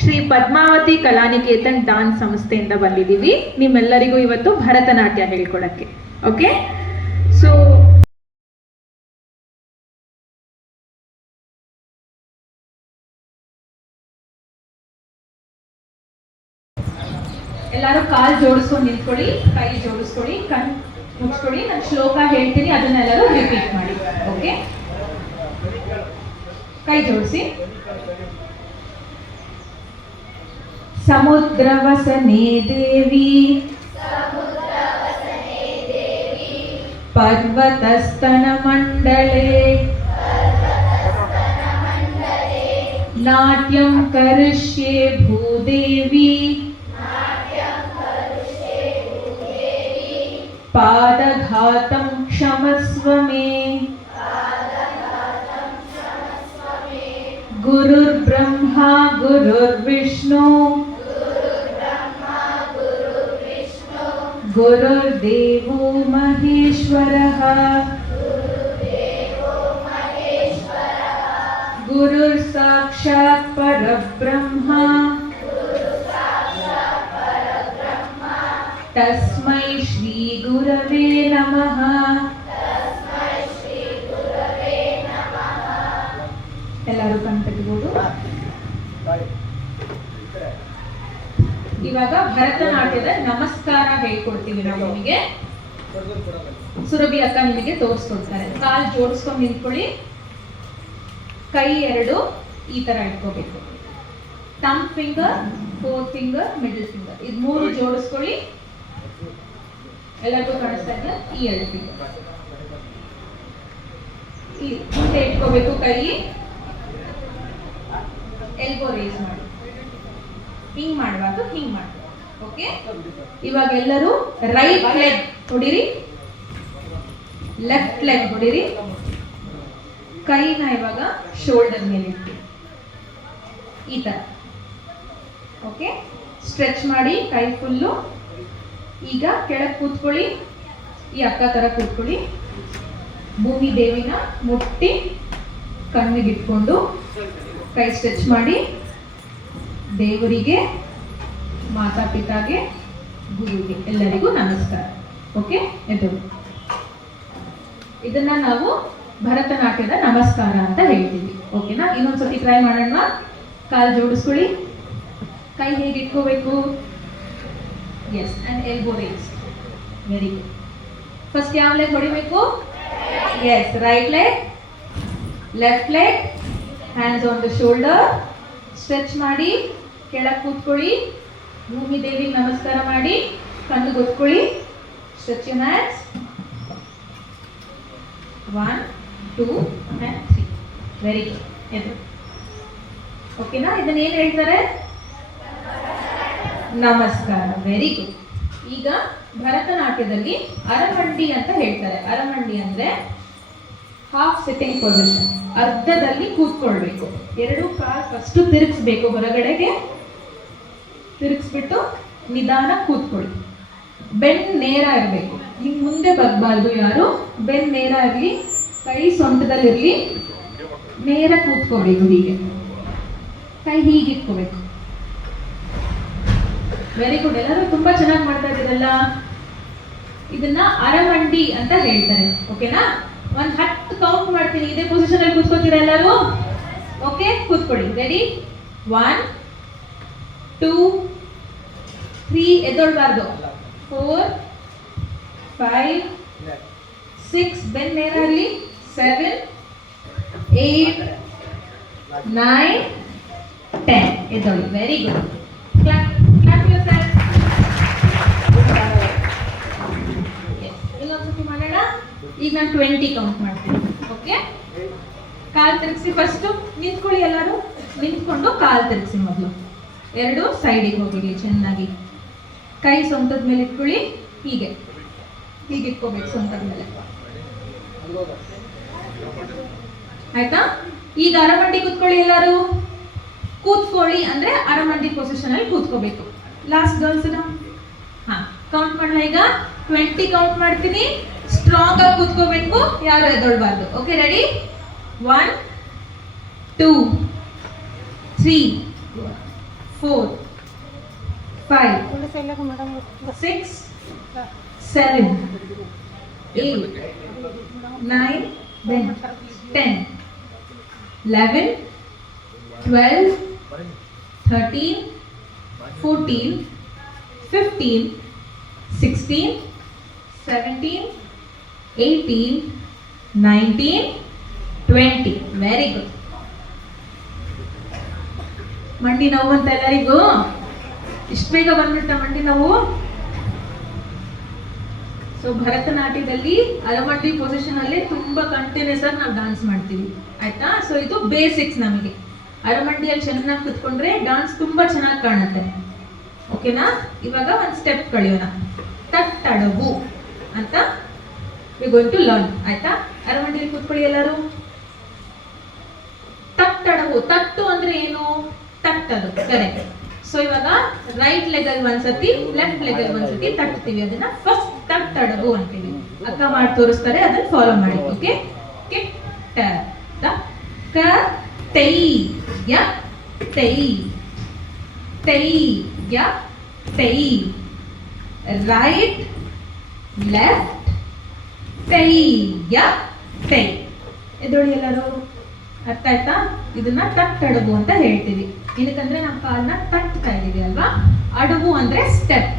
Shri Padmavati Kalaniketan dance ಸಂಸ್ಥೆಯಿಂದ ಬಂದಿದ್ದೀವಿ ನಿಮ್ಮೆಲ್ಲರಿಗೂ ಇವತ್ತು ಭರತನಾಟ್ಯ ಹೇಳ್ಕೊಡಕ್ಕೆ. ಓಕೆ, ಸೊ ಎಲ್ಲರೂ ಕಾಲ್ ಜೋಡಿಸ್ಕೊಂಡು ನಿಂತ್ಕೊಳ್ಳಿ, ಕೈ ಜೋಡಿಸ್ಕೊಳ್ಳಿ, ಕಣ್ ಮುಚ್ಕೊಳ್ಳಿ. ನಾನು ಶ್ಲೋಕ ಹೇಳ್ತೀನಿ, ಅದನ್ನೆಲ್ಲರೂ ರಿಪೀಟ್ ಮಾಡಿ. ಓಕೆ, ಕೈ ಜೋಡಿಸಿ. ಸಮುದ್ರವಸನೆ ದೇವಿ ಪರ್ವತಸ್ತನ ಮಂಡಳೆ ನಾಟ್ಯಂ ಕರಿಷ್ಯೆ ಭೂದೇವಿ ಪಾದಘಾತಂ ಕ್ಷಮಸ್ವ ಮೇ ಗುರುರ್ಬ್ರಹ್ಮಾ ಗುರುರ್ವಿಷ್ಣು ಗುರುರ್ದೇವೋ ಮಹೇಶ್ವರಃ ಗುರುರ್ ಸಾಕ್ಷಾತ್ ಪರಬ್ರಹ್ಮ ತಸ್ಮೈ ಶ್ರೀ ಗುರವೇ ನಮಃ. ಎಲ್ಲರೂ ಕಣ್ ತೆಗಿಬಹುದು. ಇವಾಗ ಭರತನಾಟ್ಯದ ನಮಸ್ಕಾರ ಹೇಳ್ಕೊಡ್ತೀವಿ ನಾವು ನಿಮಗೆ. ಸುರಭಿ ಅಕ್ಕ ನಿಮಗೆ ತೋರಿಸ್ಕೊಡ್ತಾರೆ. ಕಾಲ್ ಜೋಡಿಸ್ಕೊಂಡು ನಿಂತ್ಕೊಳ್ಳಿ, ಕೈ ಎರಡು ಈ ತರ ಇಟ್ಕೋಬೇಕು. Thumb finger, fourth finger, middle finger, ಇದು ಮೂರು ಜೋಡಿಸ್ಕೊಳ್ಳಿ. ಎಲ್ಲರಿಗೂ ಕಾಣಿಸ್ತಾ ಇದೆ ಈ ಎರಡು ಫಿಂಗರ್ ಈ ಮುಂದೆ ಇಟ್ಕೋಬೇಕು. ಕೈ ಎಲ್ಬೋ ರೇಸ್ ಮಾಡಿ, ಹಿಂಗ್ ಮಾಡಬಾರ್ದು, ಹಿಂಗ್ ಮಾಡಬೇಕು. ಓಕೆ, ಇವಾಗ ಎಲ್ಲರೂ ರೈಟ್ ಲೆಗ್ ಹೊಡಿರಿ, ಲೆಫ್ಟ್ ಲೆಗ್ ಹೊಡಿರಿ. ಕೈನ ಇವಾಗ ಶೋಲ್ಡರ್ ಮೇಲೆ ಇಟ್ಟು ಈ ತರ. ಓಕೆ, ಸ್ಟ್ರೆಚ್ ಮಾಡಿ ಕೈ ಫುಲ್ಲು. ಈಗ ಕೆಳಗೆ ಕೂತ್ಕೊಳ್ಳಿ, ಈ ಅಕ್ಕ ತರ ಕೂತ್ಕೊಳ್ಳಿ. ಭೂಮಿ ದೇವಿನ ಮುಟ್ಟಿ ಕಣ್ಣಿಗೆ ಇಟ್ಕೊಂಡು ಕೈ ಸ್ಟ್ರೆಚ್ ಮಾಡಿ ದೇವರಿಗೆ, ಮಾತಾ ಪಿತಾಗೆ, ಗುರುಗೆ ಎಲ್ಲರಿಗೂ ನಮಸ್ಕಾರ. ಓಕೆ, ಎದುರು ಇದನ್ನ ನಾವು ಭರತನಾಟ್ಯದ ನಮಸ್ಕಾರ ಅಂತ ಹೇಳ್ತೀವಿ. ಓಕೆನಾ? ಇನ್ನೊಂದ್ಸತಿ ಟ್ರೈ ಮಾಡೋಣ. ಕಾಲು ಜೋಡಿಸ್ಕೊಳ್ಳಿ, ಕೈ ಹೇಗೆ ಇಟ್ಕೋಬೇಕು? Yes, and elbow raise. Very good. First ಯಾವ ಲೆಗ್ ಹೊಡಿಬೇಕು? Yes, right leg, left leg, hands on the shoulder. Stretch ಮಾಡಿ ಕೆಳಗೆ ಕೂತ್ಕೊಳ್ಳಿ. ಭೂಮಿ ದೇವಿಗೆ ನಮಸ್ಕಾರ ಮಾಡಿ ಕಣ್ಣು ಗೊತ್ಕೊಳ್ಳಿ. Stretch your hands. 1 2 and 3. Very good. ಎದು ಓಕೆನಾ? ಇದನ್ನ ಏನ್ ಹೇಳ್ತಾರೆ? ನಮಸ್ಕಾರ. Very good. ಈಗ ಭರತನಾಟ್ಯದಲ್ಲಿ ಅರಮಂಡಿ ಅಂತ ಹೇಳ್ತಾರೆ. ಅರಮಂಡಿ ಅಂದ್ರೆ ಹಾಫ್ ಸಿಟ್ಟಿಂಗ್ ಪೊಸಿಷನ್, ಅರ್ಧದಲ್ಲಿ ಕೂತ್ಕೊಳ್ಬೇಕು. ಎರಡು ಕಾಲು ಫಸ್ಟ್ ತಿರುಗಿಸ್ಬೇಕು, ಹೊರಗಡೆಗೆ ತಿರುಗಿಸ್ಬಿಟ್ಟು ನಿಧಾನ ಕೂತ್ಕೊಳ್ಳಿ. ಬೆನ್ ನೇರ ಇರಬೇಕು, ಹಿಂಗ್ ಮುಂದೆ ಬಗ್ಬಾರ್ದು ಯಾರು. ಬೆನ್ ನೇರ ಇರಲಿ, ಕೈ ಸೊಂಟದಲ್ಲಿರಲಿ, ನೇರ ಕೂತ್ಕೋಬೇಕು. ಹೀಗೆ ಕೈ ಹೀಗೆ ಇಟ್ಕೋಬೇಕು. Very good. ಎಲ್ಲರೂ ತುಂಬಾ ಚೆನ್ನಾಗಿ ಮಾಡ್ತಾ ಇದ್ದೀರಲ್ಲ. ಇದನ್ನ ಅರಮಂಡಿ ಅಂತ ಹೇಳ್ತಾರೆ. ಓಕೆನಾ? 10 ಕೌಂಟ್ ಮಾಡ್ತೀನಿ. ಇದೇ ಪೊಸಿಷನ್ ಅಲ್ಲಿ ಕೂತ್ಕೋತೀರಾ ಎಲ್ಲರೂ? ಓಕೆ, ಕೂತ್ಕೊಳ್ಳಿ. ರೆಡಿ? 1 2 3, ಎದ್ದೊಳ್ಬಾರ್ದು. 4 5 6, ಬೆನ್ ನೇರ ಅಲ್ಲಿ. 7 8 9 10, ಎದ್ದೊಳ್ಳಿ. Very good. Clap yourself. ಇನ್ನೊಂದ್ಸತಿ ಮಾಡೋಣ. ಈಗ ನಾನು 20 ಕೌಂಟ್ ಮಾಡ್ತೀನಿ. ಓಕೆ, ಕಾಲ್ ತಿರುಗಿಸಿ. ಫಸ್ಟ್ ನಿಂತ್ಕೊಳ್ಳಿ. ಎಲ್ಲರೂ ನಿಂತ್ಕೊಂಡು ಕಾಲ್ ತಿರುಗಿಸಿ. ಮೊದಲು ಎರಡು ಸೈಡಿಗೆ ಹೋಗಿ ಚೆನ್ನಾಗಿ. ಕೈ ಸೊಂಟದ ಮೇಲೆ ಇಟ್ಕೊಳ್ಳಿ. ಹೀಗೆ ಹೀಗೆ ಇಟ್ಕೋಬೇಕು ಸೊಂಟದ ಮೇಲೆ. ಆಯ್ತಾ? ಈಗ ಅರಮಂಡಿ ಕೂತ್ಕೊಳ್ಳಿ. ಎಲ್ಲರೂ ಕೂತ್ಕೊಳ್ಳಿ ಅಂದ್ರೆ ಅರಮಂಡಿ ಪೊಸಿಷನ್ ಅಲ್ಲಿ ಕೂತ್ಕೋಬೇಕು. ಲಾಸ್ಟ್ ಗರ್ಲ್ಸ್ ಕೌಂಟ್ ಮಾಡಲ್ಲ. ಈಗ 20 ಕೌಂಟ್ ಮಾಡ್ತೀನಿ. ಸ್ಟ್ರಾಂಗ್ ಆಗಿ ಕೂತ್ಕೋಬೇಕು, ಯಾರು ಎದ್ದೊಳ್ಬಾರ್ದು. Okay, ready? 1 2 3 4, 5, 6, 7, 8, 9, then 10, 11, 12, 13, 14, 15, 16, 17, 18, 19, 20. Very good. ಮಂಡಿ ನೋವು ಅಂತ ಎಲ್ಲರಿಗೂ ಇಷ್ಟು ಬೇಗ ಬಂದ್ಬಿಡ್ತಾ ಮಂಡಿ ನೋವು. ಸೊ ಭರತನಾಟ್ಯದಲ್ಲಿ ಅರಮಂಡಿ ಪೊಸಿಷನ್ ಅಲ್ಲಿ ತುಂಬಾ ಕಂಟಿನ್ಯೂಸ್ ಆಗಿ ನಾವು ಡಾನ್ಸ್ ಮಾಡ್ತೀವಿ, ಆಯ್ತಾ. ಸೊ ಇದು ಬೇಸಿಕ್ಸ್. ನಮಗೆ ಅರಮಂಡಿಯಲ್ಲಿ ಚೆನ್ನಾಗಿ ಕುತ್ಕೊಂಡ್ರೆ ಡಾನ್ಸ್ ತುಂಬಾ ಚೆನ್ನಾಗಿ ಕಾಣುತ್ತೆ, ಓಕೆನಾ. ಇವಾಗ ಒಂದು ಸ್ಟೆಪ್ ಕಳಿಯೋಣ. ತಟ್ಟಡವು ಅಂತ ವಿ ಗೋಯಿಂಗ್ ಟು ಲರ್ನ್, ಆಯ್ತಾ. ಅರಮಂಡಿಯಲ್ಲಿ ಕೂತ್ಕೊಳ್ಳಿ ಎಲ್ಲರೂ. ತಟ್ಟಡವು, ತಟ್ಟು ಅಂದ್ರೆ ಏನು? ತಟ್ಟದು, ಕರೆಕ್ಟ್. ಸೊ ಇವಾಗ ರೈಟ್ ಲೆಗ್ ಅಲ್ಲಿ ಒಂದ್ಸತಿ, ಲೆಫ್ಟ್ ಲೆಗ್ ಅಲ್ಲಿ ಒಂದ್ಸತಿ ತಟ್ತೀವಿ. ಅದನ್ನ ಫಸ್ಟ್ ತಟ್ಟಡವು ಅಂತೀವಿ. ಅಕ್ಕ ಮಾಡಿ ತೋರಿಸ್ತಾರೆ, ಅದನ್ನ ಫಾಲೋ ಮಾಡಿ. ಓಕೆ. ಕಿಟ್ಟ ಕ ತೈ ಯ ತೈ ತೈ ಯ ತೈ, ರೈಟ್ ಲೆಫ್ಟ್ ತೈ ಯ ತೈ. ಎದೊಳಿ ಎಲ್ಲರೂ, ಅರ್ಥ ಆಯ್ತಾ? ಇದನ್ನ ತಟ್ಟಡವು ಅಂತ ಹೇಳ್ತೀವಿ. ಏನಕ್ಕಂದ್ರೆ ನಾವು ಕಾಲನ್ನ ತಟ್ತಾ ಇದೀವಿ ಅಲ್ವಾ. ಅಡವು ಅಂದ್ರೆ ಸ್ಟೆಪ್,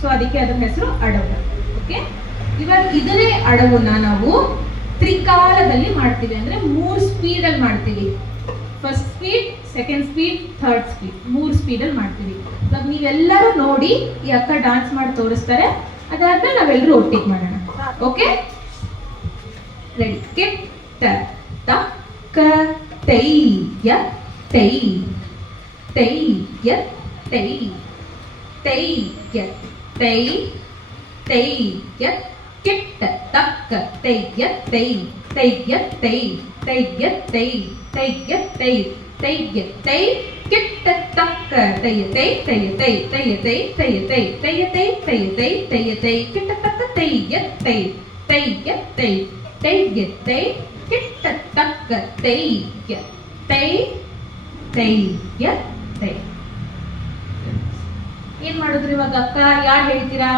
ಸೊ ಅದಕ್ಕೆ ಅದ್ರ ಹೆಸರು ಅಡವು. ಓಕೆ. ಇವಾಗ ಇದನ್ನೇ ಅಡವನ್ನ ನಾವು ತ್ರಿಕಾಲದಲ್ಲಿ ಮಾಡ್ತೀವಿ, ಅಂದ್ರೆ 3 ಸ್ಪೀಡ್ ಅಲ್ಲಿ ಮಾಡ್ತೀವಿ. First speed, second speed, third speed, 3 speed ಅಲ್ಲಿ ಮಾಡ್ತೀವಿ. ಇವಾಗ ನೀವೆಲ್ಲರೂ ನೋಡಿ, ಈ ಅಕ್ಕ ಡಾನ್ಸ್ ಮಾಡಿ ತೋರಿಸ್ತಾರೆ, ಅದಾದ್ಮೇಲೆ ನಾವೆಲ್ಲರೂ ಒಟ್ಟಿಗೆ ಮಾಡೋಣ. Okay, ready. ಕಿಟ್ಟ ಕ ತೈ ಯ ತೈ ತೈ ಯ ತೈ ತೈ ಯ ತೈ ತೈ ಯ ಕಿಟ್ಟ ತಕ್ಕ ತೈ ಯ ತೈ ತೈ ಯ ತೈ ತೈ ಯ ತೈ ತೈ ಯ ತೈ ತೈ ಯ ತೈ ಕಿಟ್ಟ ತಕ್ಕ ತೈ ತೈ ತೈ ತೈ ತೈ ತೈ ತೈ ತೈ ತೈ ತೈ ತೈ ತೈ ತೈ ತೈ ಕಿಟ್ಟ ತಕ್ಕ ತೈ ಯ ತೈ ತೈ ಯ ತೈ ತೈ ಯ ತೈ ಕಿಟ್ಟ ತಕ್ಕ ತೈ ಯ ತೈ ತೈ ಯ ತೈ. ಏನ್ ಮಾಡಿದ್ರು ಇವಾಗ ಅಕ್ಕ? ಯಾರು ಹೇಳ್ತೀರಾ?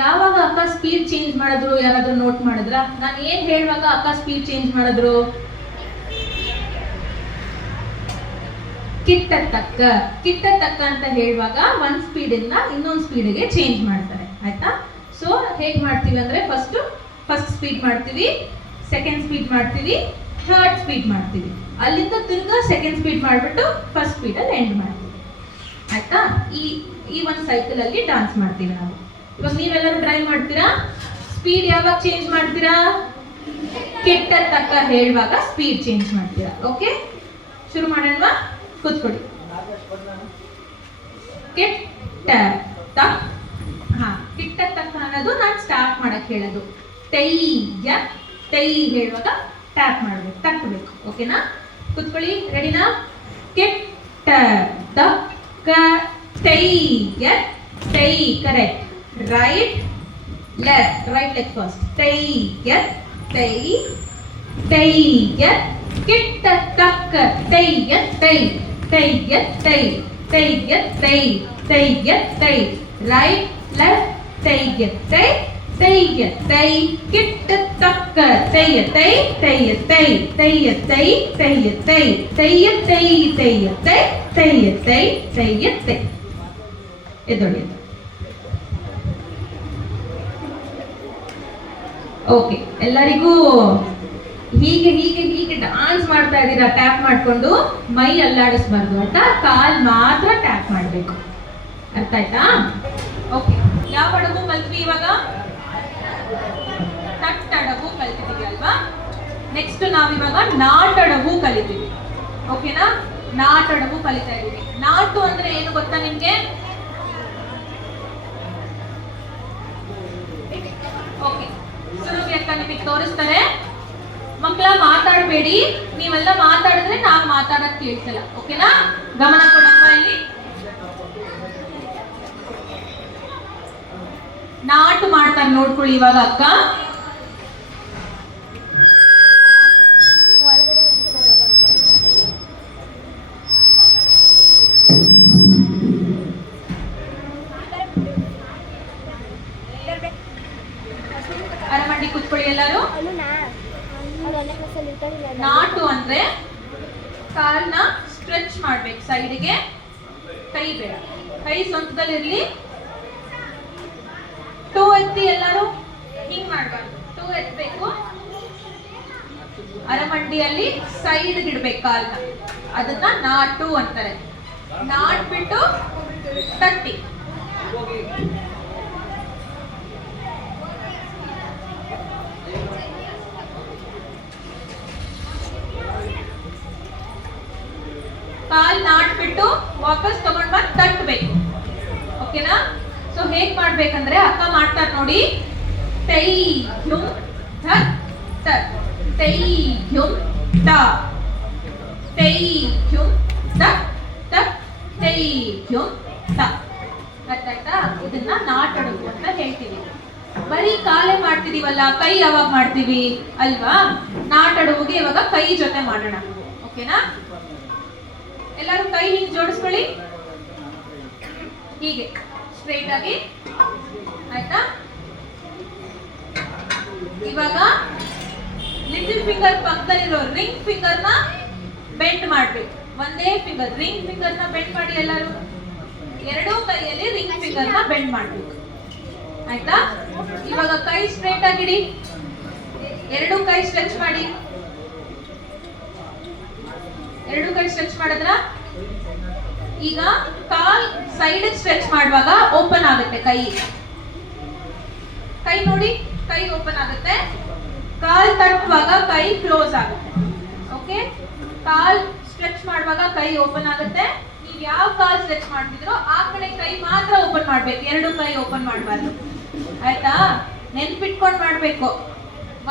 ಯಾವಾಗ ಅಕ್ಕ ಸ್ಪೀಡ್ ಚೇಂಜ್ ಮಾಡಿದ್ರು? ಯಾರಾದ್ರೂ ನೋಟ್ ಮಾಡಿದ್ರ? ನಾನು ಏನ್ ಹೇಳುವಾಗ ಅಕ್ಕ ಸ್ಪೀಡ್ ಚೇಂಜ್ ಮಾಡಿದ್ರು? ಕಿಟ್ಟ ತಕ್ಕ, ಕಿಟ್ಟ ತಕ್ಕ ಅಂತ ಹೇಳುವಾಗ ಒಂದ್ ಸ್ಪೀಡ್ ಇಂದ ಇನ್ನೊಂದು ಸ್ಪೀಡ್ಗೆ ಚೇಂಜ್ ಮಾಡ್ತಾರೆ, ಆಯ್ತಾ. ಸೊ ಹೇಗ್ ಮಾಡ್ತೀವಿ ಅಂದ್ರೆ ಫಸ್ಟ್ ಸ್ಪೀಡ್ ಮಾಡ್ತೀವಿ, ಸೆಕೆಂಡ್ ಸ್ಪೀಡ್ ಮಾಡ್ತೀವಿ, ಥರ್ಡ್ ಸ್ಪೀಡ್ ಮಾಡ್ತೀವಿ. ಅಲ್ಲಿಂದ ತಿರ್ಗಾ ಸೆಕೆಂಡ್ ಸ್ಪೀಡ್ ಮಾಡ್ಬಿಟ್ಟು ಫಸ್ಟ್ ಸ್ಪೀಡ್ ಅಲ್ಲಿ ಎಂಡ್ ಮಾಡ್ತೀವಿ, ಆಯ್ತಾ. ಈ ಒಂದು ಸೈಕಲ್ ಅಲ್ಲಿ ಡಾನ್ಸ್ ಮಾಡ್ತೀವಿ ನಾವು. ಇವಾಗ ನೀವೆಲ್ಲರೂ ಟ್ರೈ ಮಾಡ್ತೀರಾ? ಸ್ಪೀಡ್ ಯಾವಾಗ ಚೇಂಜ್ ಮಾಡ್ತೀರಾ? ಕಿಟ್ಟ ತಕ್ಕ ಹೇಳುವಾಗ ಸ್ಪೀಡ್ ಚೇಂಜ್ ಮಾಡ್ತೀರಾ. ಓಕೆ, ಶುರು ಮಾಡೋಣ. ಕೂತ್ಕೊಳ್ಳಿ. ಕಿಟ್ಟ ತಕ್, ಹಾ, ಕಿಟ್ಟ ತಕ್ಕ ಅನ್ನೋದು ನಾನು ಸ್ಟಾರ್ಟ್ ಮಾಡಕ್ ಹೇಳೋದು. ತೈ ಯ ತೈ ಹೇಳುವಾಗ ಟ್ಯಾಪ್ ಮಾಡ್ಬೇಕು, ತಟ್ಟಬೇಕು. ಓಕೆನಾ? ಕೂತ್ಕೊಳ್ಳಿ. ರೆಡಿನಾ? ಕಿಟ್ಟ ತಕ್ಕ ತೈ ಯ ತೈ, correct. Right left, right leg first. ತೈ ಯ ತೈ ತೈ ಯ ಕಿಟ್ಟ ತಕ್ಕ ತೈ ಯ ತೈ ತೈ ಯ ತೈ ತೈ ಯ ತೈ ತೈ ಯ ತೈ, ರೈಟ್ ಲೆಫ್ಟ್ ತೈ ಯ ತೈ ತೈ ಯ ತೈ ಕಿಟ್ಟ ತಕ್ಕ ತೈ ಯ ತೈ ತೈ ಯ ತೈ ತೈ ಯ ತೈ ತೈ ಯ ತೈ ತೈ ಯ ತೈ ತೈ ಯ ತೈ ತೈ ಯ ತೈ ತೈ ಯ ತೈ. ಎದೊಳಿ. ಓಕೆ, ಎಲ್ಲರಿಗೂ ಹೀಗೆ ಹೀಗೆ ಹೀಗೆ ಡಾನ್ಸ್ ಮಾಡ್ತಾ ಇದ್ದೀರಾ, ಟ್ಯಾಪ್ ಮಾಡ್ಕೊಂಡು. ಮೈ ಅಲ್ಲಾಡಿಸ್ಬಾರ್ದು, ಆಯ್ತಾ. ಕಾಲ್ ಮಾತ್ರ ಟ್ಯಾಪ್ ಮಾಡ್ಬೇಕು, ಅರ್ಥ ಆಯ್ತಾ? ಓಕೆ, ಯಾವ ಅಡವು ಕಲ್ತ್ವಿ ಇವಾಗ? ತಟ್ಟಡವು ಕಲ್ತಿದೀವಿ ಅಲ್ವಾ. ನೆಕ್ಸ್ಟ್ ನಾವಿವಾಗ ನಾಟಡವು ಕಲಿತೀವಿ, ಓಕೆನಾ. ನಾಟಡವು ಕಲಿತಾ ಇದೀವಿ. ನಾಟು ಅಂದ್ರೆ ಏನು ಗೊತ್ತಾ ನಿಮ್ಗೆ? ಓಕೆ, ಸುರಭಿ ಅಕ್ಕ ನಿಮಗೆ ತೋರಿಸ್ತಾರೆ. ಮಕ್ಕಳ ಮಾತಾಡಬೇಡಿ, ನೀವೆಲ್ಲ ಮಾತಾಡಿದ್ರೆ ನಾವು ಮಾತಾಡೋದು ಕೇಳಿಸಲ್ಲ, ಓಕೆನಾ. ಗಮನ ಕೊಡಪ್ಪ ಇಲ್ಲಿ. ನಾಟು ಮಾಡ್ತಾರೆ ನೋಡ್ಕೊಳ್ಳಿ ಇವಾಗ ಅಕ್ಕ. ನಾಟು ಅಂದ್ರೆ ಕಾಲ್ನ ಸ್ಟ್ರೆಚ್ ಮಾಡ್ಬೇಕು ಸೈಡ್ಗೆ, ಕೈ ಬೇಡ, ಕೈ ಸ್ವಂತದಲ್ಲಿರ್ಲಿ. ಟೂ ಎತ್ತಿ ಎಲ್ಲರೂ, ಹಿಂಗ್ ಮಾಡ್ಬಾರ್ದು, ಟೂ ಎತ್ತಬೇಕು, ಅರಮಂಡಿಯಲ್ಲಿ ಸೈಡ್ ಇಡ್ಬೇಕು ಕಾಲ್ನ, ಅದನ್ನ ನಾಟು ಅಂತಾರೆ. ನಾಟ್ಬಿಟ್ಟು ತಟ್ಟಿ. ಕಾಲ್ ನಾಟ್ಬಿಟ್ಟು ವಾಪಸ್ ತಗೊಂಡ್ ಬಂದು ತಟ್ಟಬೇಕು. ಓಕೆನಾ? ಸೊ ಹೇಗ್ ಮಾಡ್ಬೇಕಂದ್ರೆ ಅಕ್ಕ ಮಾಡ್ತಾರೆ ನೋಡಿ. ತೈ ಹ್ಯುಂ ಧತ್ ತತ್, ತೈ ಹ್ಯುಂ ತ, ತೈ ಹ್ಯುಂ ಧತ್ ತತ್, ತೈ ಹ್ಯುಂ ತ. ಗೊತ್ತಾಯ್ತಾ? ಇದನ್ನ ನಾಟಡು ಅಂತ ಹೇಳ್ತೀವಿ. ಬರೀ ಕಾಲೇ ಮಾಡ್ತಿದೀವಲ್ಲ, ಕೈ ಯಾವಾಗ ಮಾಡ್ತೀವಿ ಅಲ್ವಾ? ನಾಟಡುವಿಗೆ ಇವಾಗ ಕೈ ಜೊತೆ ಮಾಡೋಣ. ಓಕೆನಾ? ಎಲ್ಲರೂ ಕೈ ಹಿಂಗ್ ಜೋಡಿಸ್ಕೊಳ್ಳಿ, ಹೀಗೆ ಸ್ಟ್ರೈಟ್ ಆಗಿ. ಆಯ್ತಾ? ಇವಾಗ ಲಿಟಲ್ ಫಿಂಗರ್ ಪಕ್ಕದಲ್ಲಿರೋ ರಿಂಗ್ ಫಿಂಗರ್ ನ ಬೆಂಡ್ ಮಾಡ್ಬೇಕು. ಒಂದೇ ಫಿಂಗರ್ ರಿಂಗ್ ಫಿಂಗರ್ ನ ಬೆಂಡ್ ಮಾಡಿ. ಎಲ್ಲರೂ ಎರಡೂ ಕೈಯಲ್ಲಿ ರಿಂಗ್ ಫಿಂಗರ್ ನ ಬೆಂಡ್ ಮಾಡ್ಬೇಕು. ಆಯ್ತಾ? ಇವಾಗ ಕೈ ಸ್ಟ್ರೈಟ್ ಆಗಿಡಿ, ಎರಡೂ ಕೈ ಸ್ಟ್ರೆಚ್ ಮಾಡಿ. ಎರಡು ಕೈ ಸ್ಟ್ರೆಚ್ ಮಾಡಿದ್ರ ಈಗ ಕಾಲ್ ಸೈಡ್ ಸ್ಟ್ರೆಚ್ ಮಾಡುವಾಗ ಓಪನ್ ಆಗುತ್ತೆ ಕೈ. ಕೈ ನೋಡಿ, ಕೈ ಓಪನ್ ಆಗುತ್ತೆ. ಕಾಲ್ ತಟ್ಟುವಾಗ ಕೈ ಕ್ಲೋಸ್ ಆಗುತ್ತೆ. ಓಕೆ? ಕಾಲ್ ಸ್ಟ್ರೆಚ್ ಮಾಡುವಾಗ ಕೈ ಓಪನ್ ಆಗುತ್ತೆ. ನೀವು ಯಾವ ಕಾಲ್ ಸ್ಟ್ರೆಚ್ ಮಾಡ್ತಿದ್ರೋ ಆ ಕಡೆ ಕೈ ಮಾತ್ರ ಓಪನ್ ಮಾಡ್ಬೇಕು, ಎರಡು ಕೈ ಓಪನ್ ಮಾಡಬಾರ್ದು. ಆಯ್ತಾ? ನೆನ್ಪಿಟ್ಕೊಂಡು ಮಾಡ್ಬೇಕು.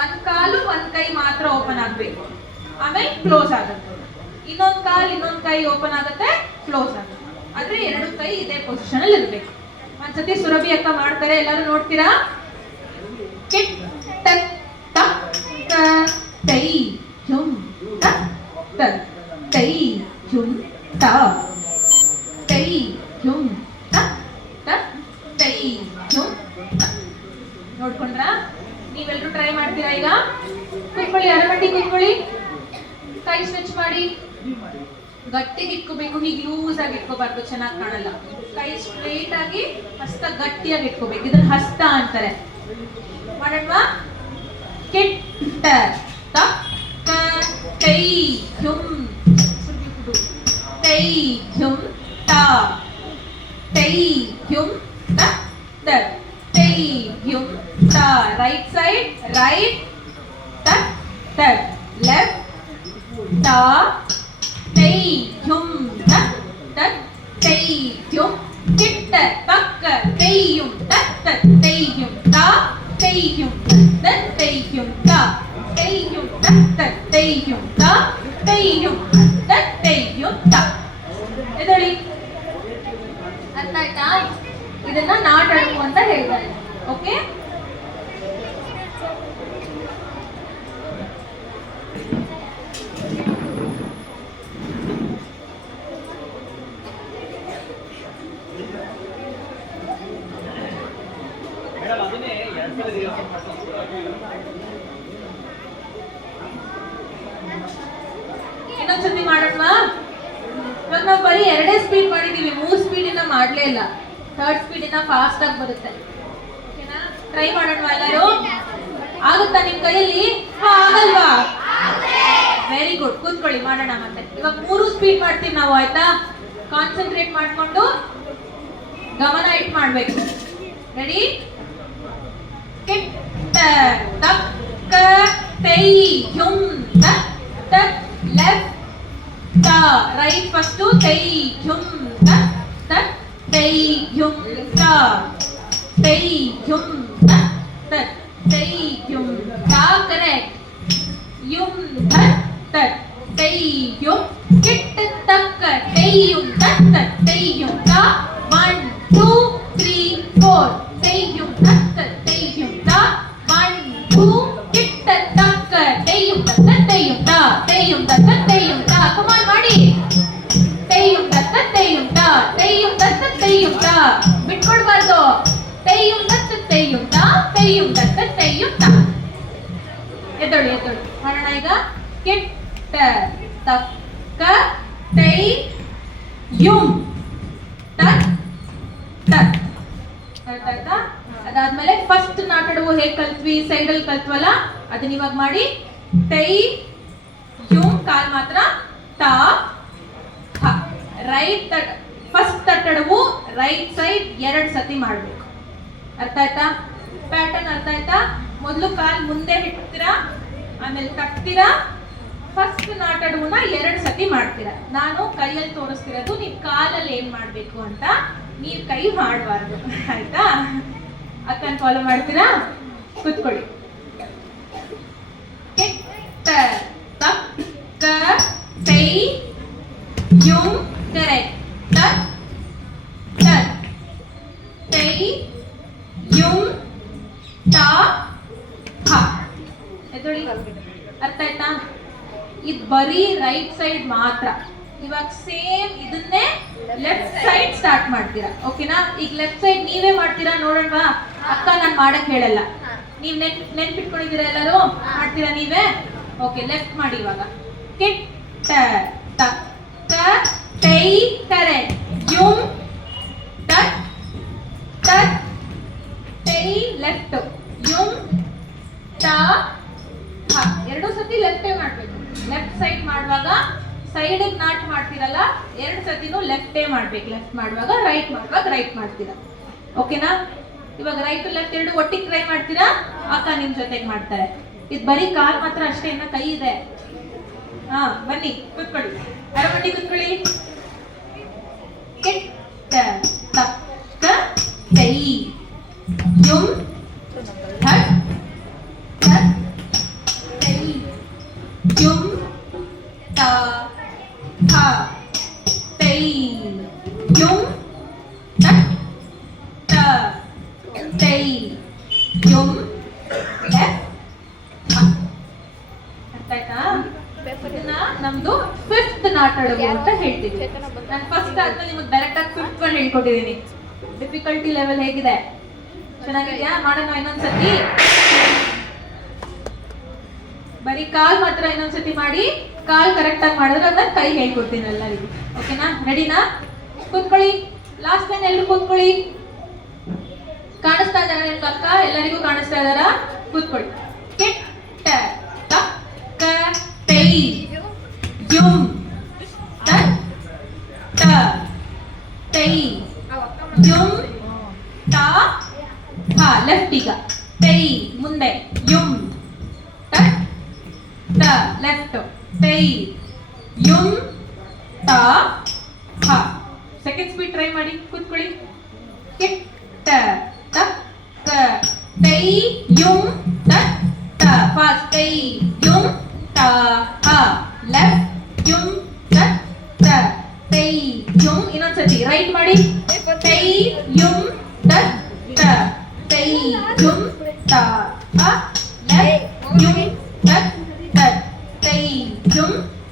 ಒಂದ್ ಕಾಲು ಒಂದ್ ಕೈ ಮಾತ್ರ ಓಪನ್ ಆಗ್ಬೇಕು, ಆಮೇಲೆ ಕ್ಲೋಸ್ ಆಗುತ್ತೆ. ಇನ್ನೊಂದ್ ಕಾಲ್ ಇನ್ನೊಂದ್ ಕೈ ಓಪನ್ ಆಗುತ್ತೆ, ಕ್ಲೋಸ್ ಆಗುತ್ತೆ. ಆದ್ರೆ ಎರಡು ಕೈ ಇದೇ ಪೊಸಿಷನ್ ಅಲ್ಲಿ ಇರ್ಬೇಕು. ಒಂದ್ಸತಿ ಸುರಭಿ ಅಕ್ಕ ಮಾಡ್ತಾರೆ, ಎಲ್ಲರೂ ನೋಡ್ತೀರಾ? ಕಿಟ್ ಟಕ್ ಟಕ್ ಟ, ತೈ ಹ್ಯುಂ ಟಕ್ ಟಕ್, ತೈ ಹ್ಯುಂ ಟ, ತೈ ಹ್ಯುಂ ಟಕ್ ಟಕ್, ತೈ ಹ್ಯುಂ ಟ. ನೋಡ್ಕೊಂಡ್ರಾ? ನೀವೆಲ್ಲರೂ ಟ್ರೈ ಮಾಡ್ತೀರಾ? ಈಗ ಕೂತ್ಕೊಳ್ಳಿ, ಅರಮಂಡಿ ಕೂತ್ಕೊಳ್ಳಿ, ಕೈ ಸ್ಟ್ರೆಚ್ ಮಾಡಿ. ಗಟ್ಟಿಗೆ ಇಟ್ಕೋಬೇಕು, ಹೀಗೆ ಲೂಸ್ ಆಗಿ ಇಟ್ಕೋಬಾರ್ದು, ಚೆನ್ನಾಗಿ ಕಾಣಲ್ಲ. ಕೈ ಸ್ಟ್ರೈಟ್ ಆಗಿ, ಹಸ್ತ ಗಟ್ಟಿಯಾಗಿ ಇಟ್ಕೋಬೇಕು. ಇದನ್ನ ಹಸ್ತ ಅಂತಾರೆ. ಮಾಡೋಣವಾ? ಕಿಟ್ಟ ತಕ್ಕ ತೈ ಹ್ಯುಂ, ತೈ ಹ್ಯುಂ ತ, ತೈ ಹ್ಯುಂ ತಕ್ ತಕ್, ತೈ ಹ್ಯುಂ ತ. ರೈಟ್ ಸೈಡ್, ರೈಟ್ ತಕ್ ತಕ್, ಲೆಫ್ಟ್ ತ, ತೈ ಹ್ಯುಂ ತಕ್ ತಕ್, ತೈ ಹ್ಯುಂ ಕಿಟ್ಟ ತಕ್ಕ ತೈ ಹ್ಯುಂ ತಕ್ ತಕ್, ತೈ ಹ್ಯುಂ ತ, ತೈ ಹ್ಯುಂ ತಕ್ ತಕ್, ತೈ ಹ್ಯುಂ ತ, ತೈ ಹ್ಯುಂ ತಕ್ ತಕ್, ತೈ ಹ್ಯುಂ ತ, ತೈ ಹ್ಯುಂ ತಕ್ ತಕ್, ತೈ ಹ್ಯುಂ ತ. ಎದಳಿ? ಅರ್ಥ ಆಯ್ತಾ? ಇದನ್ನ ನಾಟಡು ಅಂತ ಹೇಳ್ತಾರೆ. ಓಕೆ? ಇನ್ನೊಂದ್ಸತಿ ಮಾಡೋಣವಾ? ಇವಾಗ ನಾವು ಬರೀ ಎರಡೇ ಸ್ಪೀಡ್ ಮಾಡಿದೀವಿ, 3 ಸ್ಪೀಡಿನ ಮಾಡ್ಲೇ ಇಲ್ಲ. 3rd ಸ್ಪೀಡಿನ ಫಾಸ್ಟ್ ಆಗಿ ಬರುತ್ತೆ. ಓಕೆನಾ? ಟ್ರೈ ಮಾಡೋಣವಾ ಎಲ್ಲರೂ? ಆಗುತ್ತಾ ನಿಮ್ ಕೈಯಲ್ಲಿ? ಆಗಲ್ವಾ? Very good. ಕೂತ್ಕೊಳ್ಳಿ, ಮಾಡೋಣ ಮತ್ತೆ. ಇವಾಗ 3 ಸ್ಪೀಡ್ ಮಾಡ್ತೀವಿ ನಾವು. ಆಯ್ತಾ? ಕಾನ್ಸಂಟ್ರೇಟ್ ಮಾಡ್ಕೊಂಡು ಗಮನ ಇಟ್ಟು ಮಾಡ್ಬೇಕು. ರೆಡಿ? ಕಿಟ್ಟ ತಕ್ಕ ತೈ ಹ್ಯುಂ ತಕ್ ತಕ್, ಲೆಫ್ಟ್ ತ, ರೈಟ್ ಫಸ್ಟ್, ತೈ ಹ್ಯುಂ ತಕ್ ತಕ್, ತೈ ಹ್ಯುಂ ತ, ತೈ ಹ್ಯುಂ ತಕ್ ತಕ್, ತೈ ಹ್ಯುಂ ತ. ಕರೆಕ್ಟ್. ಹ್ಯುಂ ತಕ್ ತಕ್, ತೈ ಹ್ಯುಂ ಕಿಟ್ಟ ತಕ್ಕ ತೈ ಹ್ಯುಂ ತಕ್ ತಕ್, ತೈ ಹ್ಯುಂ ತ. 1 2 3 4, ತೈ ಹ್ಯುಂ ತಕ್ ತಕ್, ತೈ ಹ್ಯುಂ ತ. 1 2 ಕಿಟ್ಟ ತಕ್ಕ ತೈ ಹ್ಯುಂ ತಕ್ ತಕ್, ತೈ ಹ್ಯುಂ ತ, ತೈ ಹ್ಯುಂ ತಕ್ ತಕ್, ತೈ ಹ್ಯುಂ ತ. ಕಮಾನ್ ಮಾಡಿ. ತೈ ಹ್ಯುಂ ತಕ್ ತಕ್, ತೈ ಹ್ಯುಂ ತ, ತೈ ಹ್ಯುಂ ತಕ್ ತಕ್, ತೈ ಹ್ಯುಂ ತ. ಬಿಟ್ಕೊಡ್ಬಾರ್ದು. ತೈ ಹ್ಯುಂ ತಕ್ ತಕ್, ತೈ ಹ್ಯುಂ ತ, ತೈ ಹ್ಯುಂ ತಕ್ ತಕ್, ತೈ ಹ್ಯುಂ ತ. ಎದ್ದೊಳಿ, ಎದ್ದೊಳಿ. ಮಾಡೋಣ ಈಗ. ಕೆಟ್ಟ ತಕ್ಕ ತೈ ಯುಂ ತಕ್ ತಕ್. ಅರ್ಥ ಆಯ್ತಾ? ಅದಾದ್ಮೇಲೆ ಫಸ್ಟ್ ನಾಟಡುವು ಹೇಗ್ ಕಲ್ತ್ವಿ, ಸೈಡಲ್ಲಿ ಕಲ್ತ್ವಲ್ಲ, ಅದನ್ನ ಇವಾಗ ಮಾಡಿ. ತೈ ಯುಂ ಕಾಲ್ ಮಾತ್ರ ತ ಹ. ರೈಟ್ ಫಸ್ಟ್ ತಟ್ಟಡವು ರೈಟ್ ಸೈಡ್ 2 ಸತಿ ಮಾಡ್ಬೇಕು. ಅರ್ಥ ಆಯ್ತಾ? ಪ್ಯಾಟರ್ನ್ ಅರ್ಥ ಆಯ್ತಾ? ಮೊದಲು ಕಾಲ್ ಮುಂದೆ ಇಡ್ತೀರಾ, ಆಮೇಲೆ ತಟ್ತೀರಾ, ಫಸ್ಟ್ ನಾಟಡುವನ್ನ 2 ಸತಿ ಮಾಡ್ತೀರಾ. ನಾನು ಕೈಯಲ್ಲಿ ತೋರಿಸ್ತಿರೋದು, ನೀವು ಕಾಲಲ್ಲಿ ಏನ್ ಮಾಡ್ಬೇಕು ಅಂತ. ನೀವು ಕೈ ಮಾಡಬಾರ್ದು, ಆಯ್ತಾ? ಅಕ್ಕನ ಫಾಲೋ ಮಾಡ್ತೀರಾ? ಕೂತ್ಕೊಳ್ಳಿ. ಕೆಟ್ಟ ತಕ್ಕ ತೈ ಯುಂ ಕರೆಕ್ಟ್ ತಕ್ ತಕ್ ತೈ ಯುಂ ತ ಹ. ಎದೊಳಿ. ಅರ್ಥ ಆಯ್ತಾ? ಇದು ಬರೀ ರೈಟ್ ಸೈಡ್ ಮಾತ್ರ. ಇವಾಗ ಸೇಮ್ ಇದನ್ನೇ ಲೆಫ್ಟ್ ಸೈಡ್ ಸ್ಟಾರ್ಟ್ ಮಾಡ್ತೀರಾ. ಓಕೆನಾ? ಈಗ ಲೆಫ್ಟ್ ಸೈಡ್ ನೀವೇ ಮಾಡ್ತೀರಾ, ನೋಡೋಣವಾ? ಅಕ್ಕ ನಾನು ಮಾಡಕ್ ಹೇಳಲ್ಲ, ನೀವ್ ನೆನ್ಪಿಟ್ಕೊಂಡಿದ್ದೀರಾ ಎಲ್ಲರೂ? ಮಾಡ್ತೀರಾ ನೀವೇ? ಓಕೆ, ಲೆಫ್ಟ್ ಮಾಡಿ ಇವಾಗ. ಕೆಟ್ಟ ತಕ್ಕ ತೈ ಕರೆಕ್ಟ್ ಯುಂ ತಕ್ ತಕ್ ತೈ ಲೆಫ್ಟ್ ಯುಂ ತ ಹ. 2 ಸತಿ ಲೆಫ್ಟೇ ಮಾಡ್ಬೇಕು. ಲೆಫ್ಟ್ ಸೈಡ್ ಮಾಡುವಾಗ ಸೈಡ್ ನಾಟ್ ಮಾಡ್ತೀರಲ್ಲ, 2 ಸತಿನೂ ಲೆಫ್ಟೇ ಮಾಡ್ಬೇಕು. ಲೆಫ್ಟ್ ಮಾಡುವಾಗ ರೈಟ್ ಮಾಡುವಾಗ ರೈಟ್ ಮಾಡ್ತೀರಾ. ಓಕೆನಾ? ಇವಾಗ ರೈಟ್ ಲೆಫ್ಟ್ 2 ಒಟ್ಟಿಗೆ ಟ್ರೈ ಮಾಡ್ತೀರಾ? ಅಕ್ಕ ನಿಮ್ ಜೊತೆಗೆ ಮಾಡ್ತಾರೆ. ಇದು ಬರೀ ಕಾಲ್ ಮಾತ್ರ ಅಷ್ಟೇ, ಇನ್ನ ಕೈ ಇದೆ. ಹಾ, ಬನ್ನಿ ಕೂತ್ಕೊಳ್ಳಿ. ಬನ್ನಿ ಕೂತ್ಕೊಳ್ಳಿ. ಕೆಟ್ಟ ತಕ್ಕ ತೈ ಯುಂ ಥಟ್ ಥಟ್ ತೈ ಯುಂ ತ ಹ ತೈ ಯುಂ ತಟ್ ತ ತೈ ಯುಂ ಲೆಫ್ಟ್ ಹ. ಅರ್ಥ ಆಯ್ತಾ? ಇದನ್ನ ನಮ್ದು 5th ನಾಟಡುವು ಅಂತ ಹೇಳ್ತೀವಿ. ನಾನು ಫಸ್ಟ್ ಆದ್ಮೇಲೆ ನಿಮಗೆ ಡೈರೆಕ್ಟ್ ಆಗಿ 5th ಒಂದು ಹೇಳ್ಕೊಟ್ಟಿದ್ದೀನಿ. ಡಿಫಿಕಲ್ಟಿ ಲೆವೆಲ್ ಹೇಗಿದೆ? ಚೆನ್ನಾಗಿದ್ಯಾ? ಮಾಡೋಣ ಇನ್ನೊಂದ್ಸತಿ. ಬರೀ ಕಾಲ್ ಮಾತ್ರ ಇನ್ನೊಂದ್ಸತಿ ಮಾಡಿ. ಕಾಲ್ ಕರೆಕ್ಟ್ ಆಗಿ ಮಾಡಿದ್ರೆ ಅದನ್ನ ಕೈ ಹೇಳ್ಕೊಡ್ತೀನಿ ಎಲ್ಲರಿಗೂ. ಓಕೆನಾ? ರೆಡಿನಾ? ಕೂತ್ಕೊಳ್ಳಿ. ಲಾಸ್ಟ್ ಲೈನ್ ಎಲ್ಲರೂ ಕೂತ್ಕೊಳ್ಳಿ. ಕಾಣಿಸ್ತಾ ಇದಾರ ನಿಮ್ಗೆ ಅಕ್ಕ? ಎಲ್ಲರಿಗೂ ಕಾಣಿಸ್ತಾ ಇದಾರ? ಕೂತ್ಕೊಳ್ಳಿ. ಕೆಟ್ಟ ತಕ್ಕ ತೈ ಯುಂ ತಕ್ ತ ತೈ ಯುಂ ತ ಹ. ಲೆಫ್ಟ್ ಈಗ. ತೈ ಮುಂದೆ ಯುಂ ತಕ್ ತ ಲೆಫ್ಟ್ ತೈ ಯುಂ ತ ಹ. ಸೆಕೆಂಡ್ ಸ್ಪೀಡ್ ಟ್ರೈ ಮಾಡಿ. ಕೂತ್ಕೊಳ್ಳಿ. ಕೆಟ್ಟ ತಕ್ಕ ತೈ ಯುಂ ತಕ್ ತ. ಫಾಸ್ಟ್. ತೈ ಯುಂ ತ ಹ. ಲೆಫ್ಟ್ ಯುಂ ತಕ್ ತ ತೈ ಯುಂ. ಇನ್ನೊಂದ್ಸತಿ ರೈಟ್ ಮಾಡಿ. ತೈ ಯುಂ ತಕ್ ತ ತೈ ಯುಂ ತ ಹ. ಲೆಫ್ಟ್ ಯುಂ ತಕ್ ತ ತೈ ಯುಂ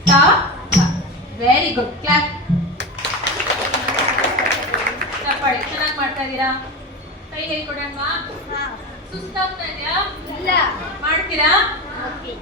ತ ಹ. Very good. ಕ್ಲಾಪ್. ಚಪ್ಪಾಳೆ. ಚೆನ್ನಾಗಿ ಮಾಡ್ತಾ ಇದ್ದೀರಾ. ಕೈ ಹೇಳ್ಕೊಡೋಣವಾ? ಸುಸ್ತಾಗ್ತಾ ಇದೆಯಾ? ಇಲ್ಲ. ಮಾಡ್ತೀರಾ? ಓಕೆ.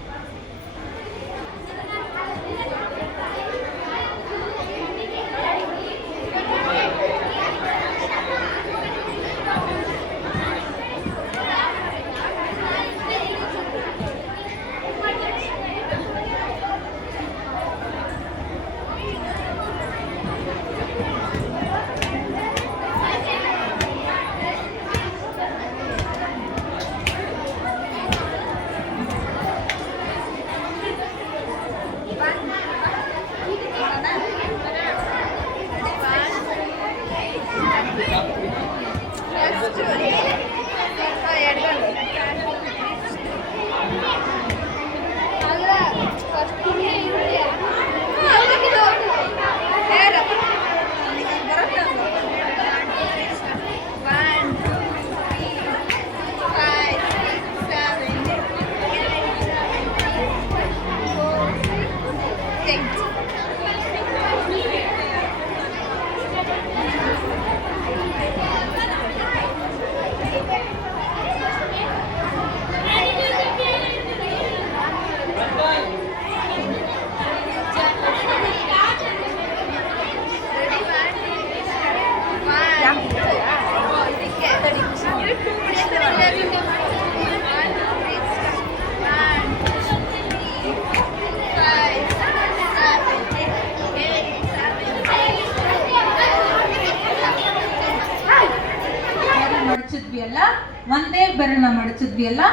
ಒಂದೇ ಬೆರಳನ್ನ ಮಡಚಿದ್ವಿ ಅಲ್ಲ,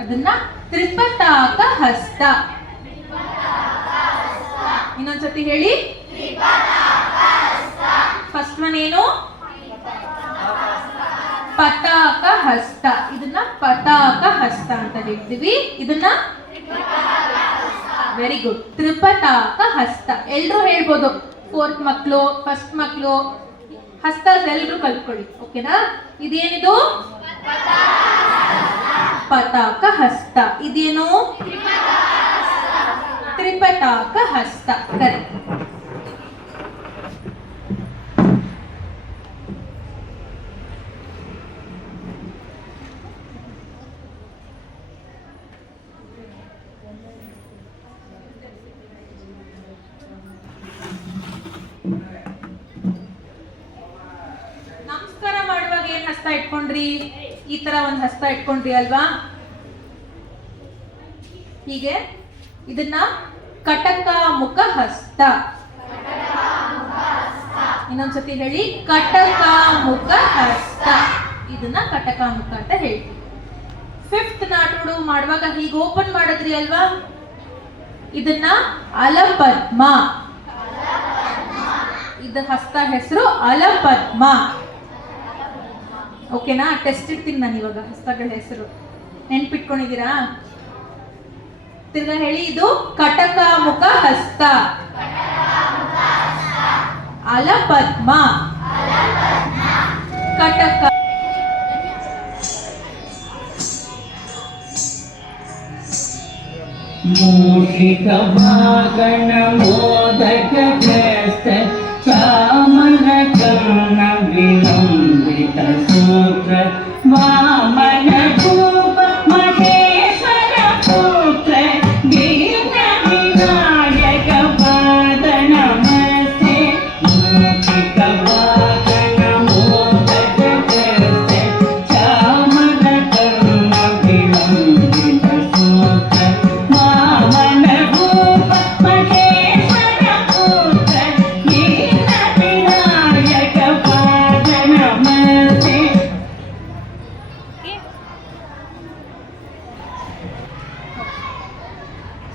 ಅದನ್ನ ತ್ರಿಪತಾಕ ಹಸ್ತ. ಇನ್ನೊಂದ್ಸತಿ ಹೇಳಿ. ಫಸ್ಟ್ ಒನ್ ಏನು? ಪತಾಕ ಹಸ್ತ. ಇದನ್ನ ಪತಾಕ ಹಸ್ತ ಅಂತ ಹೇಳ್ತೀವಿ. ಇದನ್ನ ವೆರಿ ಗುಡ್, ತ್ರಿಪತಾಕ ಹಸ್ತ. ಎಲ್ರು ಹೇಳ್ಬೋದು, ಫೋರ್ತ್ ಮಕ್ಕಳು, ಫಸ್ಟ್ ಮಕ್ಕಳು, ಹಸ್ತ ಎಲ್ರು ಕಲ್ತ್ಕೊಳ್ಳಿ. ಓಕೆನಾ? ಇದೇನಿದು? ಪತಾಕ ಹಸ್ತ. ಇದೇನು? ತ್ರಿಪತಾಕ ಹಸ್ತ. ಕರೆಕ್ಟ್. ನಮಸ್ಕಾರ ಮಾಡುವಾಗ ಏನ್ ಹಸ್ತ ಇಟ್ಕೊಂಡ್ರಿ? ಈ ತರ ಒಂದ್ ಹಸ್ತ ಇಟ್ಕೊಂಡ್ರಿ ಅಲ್ವಾ? ಹೀಗೆ ಇದನ್ನ ಕಟಕ ಮುಖ ಹಸ್ತ. ಇನ್ನೊಂದ್ಸತಿ ಹೇಳಿ. ಕಟಕ ಮುಖ ಹಸ್ತ. ಇದನ್ನ ಕಟಕ ಮುಖ ಅಂತ ಹೇಳ್ತೀವಿ. ಫಿಫ್ತ್ ನಾಟುಡು ಮಾಡುವಾಗ ಹೀಗೆ ಓಪನ್ ಮಾಡಿದ್ರಿ ಅಲ್ವಾ? ಇದನ್ನ ಅಲಪದ್ಮ. ಇದ ಹಸ್ತ ಹೆಸರು ಅಲಪದ್ಮ. ಓಕೆನಾ? ಟೆಸ್ಟ್ ಇಡ್ತೀನಿ ನಾನು ಇವಾಗ ಹಸ್ತಗಳ ಹೆಸರು. ನೆನ್ಪಿಟ್ಕೊಂಡಿದ್ದೀರಾ? ತಿರ್ಗಾ ಹೇಳಿ. ಇದು ಕಟಕ ಮುಖ ಹಸ್ತ, ಅಲಪದ್ಮ, ಕಟಕ. ಮೂಷಿಕ ಭಾಗಣ ಮೋದಕ ಗ್ರಸ್ತ ಚಾಮರ ಕರ್ಣ ವಿಲಂಬಿತ ಸೂತ್ರ ವಾಮನ ಭೂಪ ಮಹೇಶ್ವರ ಪುತ್ರ ದೀನ ವಿನಾಯಕ ಪಾದ ನಮಸ್ತೆ. ಮೂಷಿಕ ಭಾಗಣ ಮೋದಕ ಗ್ರಸ್ತ ಚಾಮರ ಕರ್ಣ ವಿಲಂಬಿತ ಸೂತ್ರ ವಾಮನ ಭೂಪ ಮಹೇಶ್ವರ ಪುತ್ರ ದೀನ ವಿನಾಯಕ ಪಾದ ನಮಸ್ತೆ.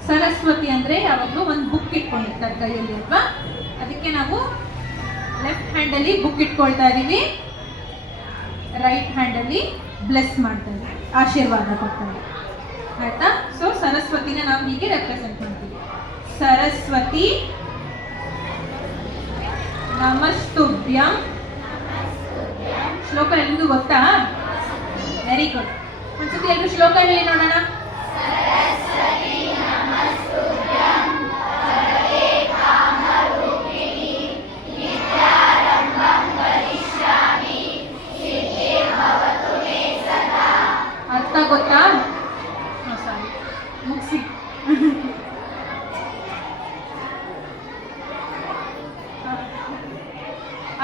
ಸರಸ್ವತಿ ಅಂದ್ರೆ ಯಾವಾಗಲೂ ಒಂದು ಬುಕ್ ಇಟ್ಕೊಂಡಿರ್ತಾರೆ ಕೈಯಲ್ಲಿ ಅಲ್ವಾ? ಅದಕ್ಕೆ ನಾವು ಲೆಫ್ಟ್ ಹ್ಯಾಂಡ್ ಅಲ್ಲಿ ಬುಕ್ ಇಟ್ಕೊಳ್ತಾ ಇದೀವಿ, ರೈಟ್ ಹ್ಯಾಂಡ್ ಅಲ್ಲಿ ಬ್ಲೆಸ್ ಮಾಡ್ತಾ ಇದೀವಿ, ಆಶೀರ್ವಾದ ಕೊಡ್ತಾ ಇದೀವಿ. ಆಯ್ತಾ? ಸೊ ಸರಸ್ವತಿನ ನಾವು ಹೀಗೆ ರೆಪ್ರೆಸೆಂಟ್ ಮಾಡ್ತೀವಿ. ಸರಸ್ವತಿ ನಮಸ್ತುಭ್ಯಂ. ಶ್ಲೋಕ ಎಲ್ರಿಗೂ ಗೊತ್ತಾ? Very good. ಒಂದ್ಸತಿ ಎಲ್ಲರೂ ಶ್ಲೋಕ ಹೇಳಿ ನೋಡೋಣ. ಅರ್ಥ ಗೊತ್ತಾ? ಸಾರಿ, ಮುಗಿಸಿ.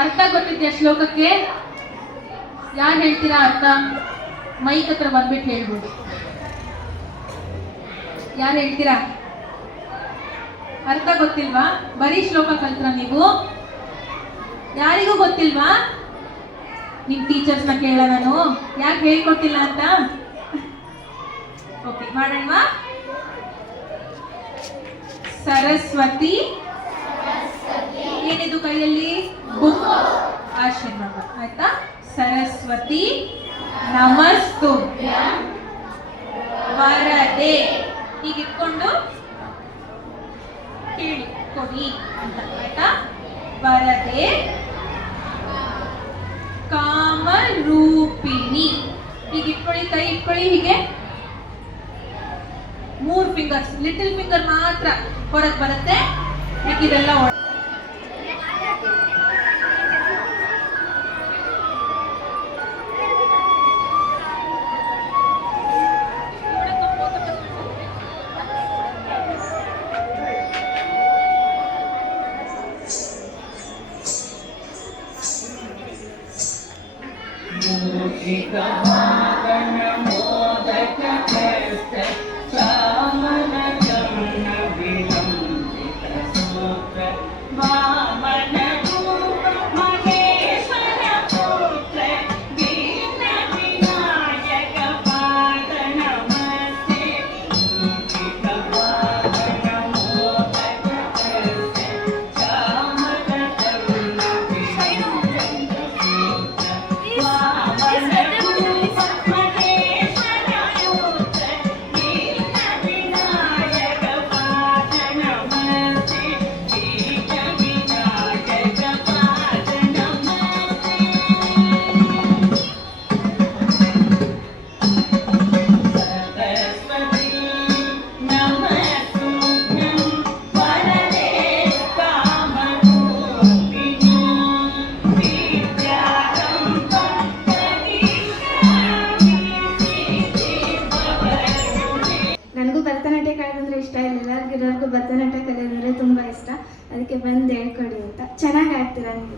ಅರ್ಥ ಗೊತ್ತಿದ್ಯಾ ಶ್ಲೋಕಕ್ಕೆ? ಯಾರು ಹೇಳ್ತೀರಾ ಅರ್ಥ? ಮೈಕ್ ಹತ್ರ ಬಂದ್ಬಿಟ್ಟು ಹೇಳ್ಬೋದು. ಯಾರು ಹೇಳ್ತೀರಾ? ಅರ್ಥ ಗೊತ್ತಿಲ್ವಾ? ಬರೀ ಶ್ಲೋಕ ಕಲ್ತ್ರ ನೀವು? ಯಾರಿಗೂ ಗೊತ್ತಿಲ್ವಾ? ನಿಮ್ ಟೀಚರ್ಸ್ನ ಕೇಳ ನಾನು ಯಾಕೆ ಹೇಳ್ಕೊಟ್ಟಿಲ್ಲ ಅಂತ. ಓಕೆ, ಮಾಡೋಣ. ಸರಸ್ವತಿ. ಏನಿದು ಕೈಯಲ್ಲಿ? ಬುಕ್, ಆಶೀರ್ವಾದ. ಆಯ್ತಾ? ಸರಸ್ವತಿ ನಮಸ್ತುಭ್ಯಂ ವರದೆ. ಹೀಗಿಟ್ಕೊಂಡು ಹೇಳಿ ಕೊಡಿ ಅಂತ. ಆಯ್ತಾ? ವರದೆ ಕಾಮರೂಪಿಣಿ. ಹೀಗೆ ಇಟ್ಕೊಳ್ಳಿ, ಕೈ ಇಟ್ಕೊಳ್ಳಿ ಹೀಗೆ. 3 ಫಿಂಗರ್ಸ್, ಲಿಟಲ್ ಫಿಂಗರ್ ಮಾತ್ರ ಹೊರಗೆ ಬರುತ್ತೆ, ಮಿಕ್ಕಿದೆಲ್ಲ ಮೂಷಿಕ ಭಾಗಣ ಮೋದಕ ಗ್ರಸ್ತ ಚಾಮರ ಕರ್ಣ ವಿಲಂಬಿತ ಸೂತ್ರ ವಾಮನ ಭೂಪ ಮಹೇಶ್ವರ ಪುತ್ರ ದೀನ ವಿನಾಯಕ ಎಲ್ಲರಿಗೂ ಭರತನಾಟ್ಯ ಕಲಿಯೋದಂದರೆ ತುಂಬ ಇಷ್ಟ. ಅದಕ್ಕೆ ಬಂದು ಹೇಳ್ಕೊಡಿ ಅಂತ. ಚೆನ್ನಾಗಿ ಆಡ್ತೀರಾ ನೀವು.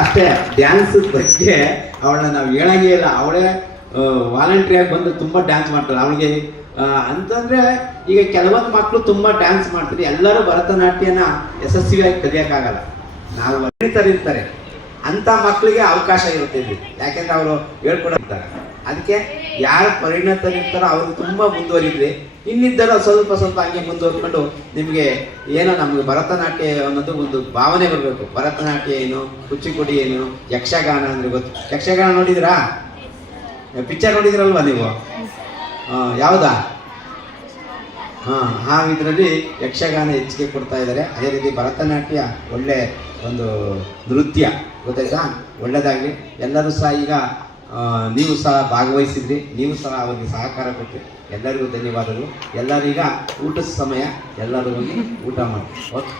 ಅಷ್ಟೇ ಡ್ಯಾನ್ಸ್ ಬಗ್ಗೆ ಅವಳನ್ನ ನಾವು ಹೇಳಂಗೇ ಇಲ್ಲ. ಅವಳೇ ವಾಲಂಟ್ರಿಯಾಗಿ ಬಂದು ತುಂಬ ಡ್ಯಾನ್ಸ್ ಮಾಡ್ತಾಳೆ. ಅವಳಿಗೆ ಅಂತಂದರೆ ಈಗ ಕೆಲವೊಂದು ಮಕ್ಕಳು ತುಂಬ ಡ್ಯಾನ್ಸ್ ಮಾಡ್ತಾರೆ. ಎಲ್ಲರೂ ಭರತನಾಟ್ಯನ ಯಶಸ್ವಿಯಾಗಿ ಕಲಿಯೋಕ್ಕಾಗಲ್ಲ. ನಾವು ಇರ್ತಾರೆ ಅಂಥ ಮಕ್ಕಳಿಗೆ ಅವಕಾಶ ಇರುತ್ತೆ ಇಲ್ಲಿ, ಯಾಕೆಂದ್ರೆ ಅವರು ಹೇಳ್ಕೊಡ್ತಾರೆ. ಅದಕ್ಕೆ ಯಾರು ಪರಿಣತರಿರ್ತಾರೋ ಅವರು ತುಂಬ ಮುಂದುವರಿದ್ರಿ. ಇನ್ನಿದ್ದರೂ ಸ್ವಲ್ಪ ಸ್ವಲ್ಪ ಹಂಗೆ ಮುಂದುವರ್ಕೊಂಡು ನಿಮಗೆ ಏನೋ ನಮಗೆ ಭರತನಾಟ್ಯ ಅನ್ನೋದು ಒಂದು ಭಾವನೆ ಬರಬೇಕು. ಭರತನಾಟ್ಯ ಏನು, ಕುಚಿಪುಡಿ ಏನು, ಯಕ್ಷಗಾನ ಅಂದರೆ ಗೊತ್ತು. ಯಕ್ಷಗಾನ ನೋಡಿದ್ರಾ? ಪಿಕ್ಚರ್ ನೋಡಿದ್ರಲ್ವಾ ನೀವು? ಯಾವುದಾ? ಆ ಇದರಲ್ಲಿ ಯಕ್ಷಗಾನ ಹೆಚ್ಚಿಗೆ ಕೊಡ್ತಾ ಇದ್ದಾರೆ. ಅದೇ ರೀತಿ ಭರತನಾಟ್ಯ ಒಳ್ಳೆ ಒಂದು ನೃತ್ಯ, ಗೊತ್ತಾಯ್ತಾ? ಒಳ್ಳೆಯದಾಗಲಿ. ಎಲ್ಲರೂ ಸಹ ಈಗ ನೀವು ಸಹ ಭಾಗವಹಿಸಿದ್ರಿ, ನೀವು ಸಹ ಅವರಿಗೆ ಸಹಕಾರ ಕೊಟ್ಟರಿ. ಎಲ್ಲರಿಗೂ ಧನ್ಯವಾದಗಳು. ಎಲ್ಲರೀಗ ಊಟದ ಸಮಯ, ಎಲ್ಲರೂ ಹೋಗಿ ಊಟ ಮಾಡಿ. ಓಕೆ.